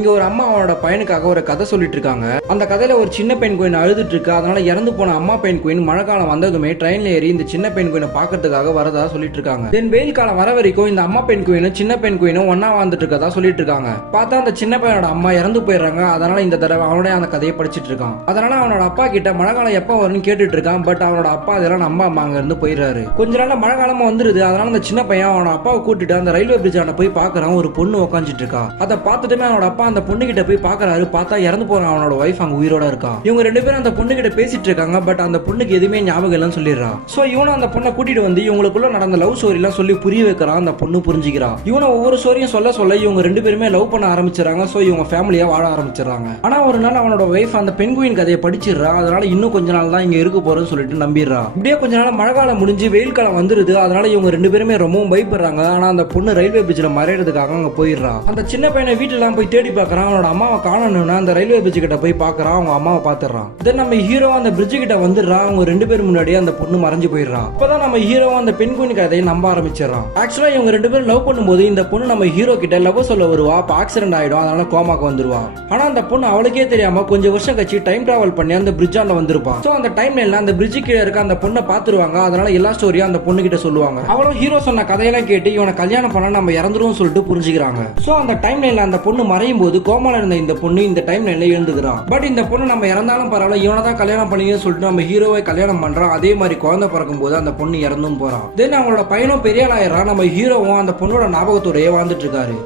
இங்க ஒரு அம்மா அவனோட பையனுக்காக ஒரு கதை சொல்லிட்டு இருக்காங்க. அந்த கதையில ஒரு சின்ன பெண் குயின் அழுதுட்டு இருக்கு. அதனால இறந்து போன அம்மா பெண் குயின் மழை காலம் வந்ததுமே ட்ரெயின்ல ஏறி இந்த சின்ன பெண் குயினை பாக்கிறதுக்காக வரதா சொல்லிட்டு இருக்காங்க. தென் வெயில் காலம் வர வரைக்கும் இந்த அம்மா பெண் குயினும் சின்ன பெண் குயினும் ஒன்னா வாழ்ந்துட்டு இருக்கதா சொல்லிட்டு இருக்காங்க. பார்த்தா அந்த சின்ன பையனோட அம்மா இறந்து போயிடுறாங்க. அதனால இந்த தடவை அவனே அந்த கதையை படிச்சிட்டு இருக்கான். அதனால அவனோட அப்பா கிட்ட மழை காலம் எப்ப வரும்னு கேட்டுட்டு இருக்கான். பட் அவனோட அப்பா அதெல்லாம் நம்பாம அங்க இருந்து போயிடுறாரு. கொஞ்ச நாள் மழை காலமா வந்துருது. அதனால அந்த சின்ன பையன் அவனோட அப்பாவை கூட்டிட்டு அந்த ரயில்வே பிரிட்ஜ் ஆன போய் பாக்குறான். ஒரு பொண்ணு உட்காந்துட்டு இருக்கா. அதை பார்த்துட்டுமே அவனோட அப்பா அந்த பொண்ணு கிட்ட போய் பாக்குறாரு. பார்த்தா இறந்து போற அவனோட வைஃப் அங்க உயிரோட இருக்கா. இவங்க ரெண்டு பேரும் அந்த பொண்ணு கிட்ட பேசிட்டு இருக்காங்க. பட் அந்த பொண்ணுக்கு எதுவுமே ஞாபகம் இல்லைன்னு சொல்லிடுறா. சோ இவனும் அந்த பொண்ணை கூட்டிட்டு வந்து இவங்களுக்குள்ள நடந்த லவ் ஸ்டோரி எல்லாம் சொல்லி புரிய வைக்கிறான். அந்த பொண்ணு புரிஞ்சுக்கிறா. இவனை ஒவ்வொரு ஸ்டோரியும் சொல்ல சொல்ல இவங்க ரெண்டு பேருமே லவ் பண்ண ஆரம்பிச்சிடறாங்க. சோ இவங்க ஃபேமிலியா வாழ ஆரம்பிச்சிடறாங்க. ஆனா ஒரு நாள் அவனோட வைஃப் அந்த பெண்குயின் கதையை படிச்சிடுறா. அதனால இன்னும் கொஞ்ச நாள் தான் இங்க இருக்க போறேன்னு சொல்லிட்டு நம்பிடுறா. இப்படியே கொஞ்ச நாள் மழை காலம் முடிஞ்சு வெயில் காலம் வந்துருது. அதனால இவங்க ரெண்டு பேருமே ரொம்பவும் பயப்படுறாங்க. ஆனா அந்த பொண்ணு ரயில்வே பிரிட்ஜ்ல மறையறதுக்காக அங்க போயிடுறா. அந்த சின்ன பையனை வீட்டுல போய் தேடி பார்க்கறான். அவனோட அம்மாவை காணணும்னா அந்த ரயில்வே பிரிட்ஜ் கிட்ட போய் பார்க்கறான். அவங்க அம்மாவை பாத்துறான். தென் நம்ம ஹீரோ அந்த பிரிட்ஜ் கிட்ட வந்துடுறான். அவங்க ரெண்டு பேரும் முன்னாடியே அந்த பொண்ணு மறைஞ்சு போயிடுறான். அப்பதான் நம்ம ஹீரோ அந்த பெண்குயின் கதையை நம்ப ஆரம்பிச்சிடறான். ஆக்சுவலா இவங்க ரெண்டு பேரும் லவ் பண்ணும்போது இந்த பொண்ணு நம்ம ஹீரோ கிட்ட லவ் சொல்ல வருவா. அப்ப ஆக்சிடென்ட் ஆயிடும். அதனால கோமாக்கு வந்துருவா. ஆனா அந்த பொண்ணு அவளுக்கே தெரியாம கொஞ்சம் வருஷம் கழிச்சு டைம் டிராவல் பண்ணி அந்த பிரிட்ஜ் ஆண்ட வந்திருப்பா. சோ அந்த டைம்ல அந்த பிரிட்ஜ் கீழே இருக்க அந்த பொண்ணை பாத்துருவாங்க. அதனால எல்லா ஸ்டோரியும் அந்த பொண்ணு கிட்ட சொல்லுவாங்க. அவளும் ஹீரோ சொன்ன கதையெல்லாம் கேட்டு இவனை கல்யாணம் பண்ண நம்ம இறந்துரும் சொல்லிட்டு புரிஞ்சுக்கிறாங்க. சோ அந்த டைம்ல அந்த பொண்ணு மறையும் போது கோமால இருந்த இந்த பொண்ணு இந்த டைம்ல எழுந்துக்கிறான். பட் இந்த பொண்ணு நம்ம இறந்தாலும் பரவாயில்ல இவனை தான் கல்யாணம் பண்ணின்னு சொல்லிட்டு நம்ம ஹீரோவை கல்யாணம் பண்றான். அதே மாதிரி குழந்தை பிறக்கும் போது அந்த பொண்ணு இறந்தும் போறான். தென் அவங்களோட பையனும் பெரிய ஆளாயிரம். நம்ம ஹீரோவும் அந்த பொண்ணோட ஞாபகத்தோடய வாழ்ந்துட்டு இருக்காரு.